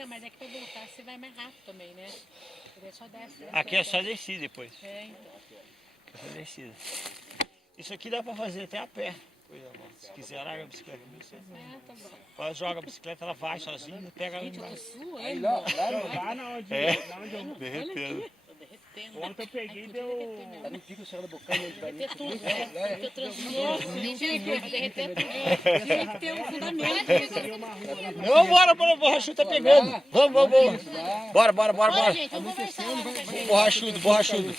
Não, mas é que pra voltar você vai mais rápido também, né? Ele só desce. Aqui é só descer depois. É, então. É só descida. Isso aqui dá pra fazer até a pé. Se quiser, larga a bicicleta. Tá bom. Ela joga a bicicleta, ela vai sozinha e pega ela Gente, eu tô embaixo. suando. Aí lá na onde, É. na onde eu... Derretendo. Tô derretendo. Ontem eu peguei e Ai, deu... podia derreter mesmo. Ela não fica chegando a boca, né? Derreter tudo, né? Porque eu transformo, vai derreter tudo. Tinha que ter um fundamento. Não, bora, o borrachudo tá pegando. Vamos. Bora. Olha, gente, eu vou conversar lá. Borrachudo.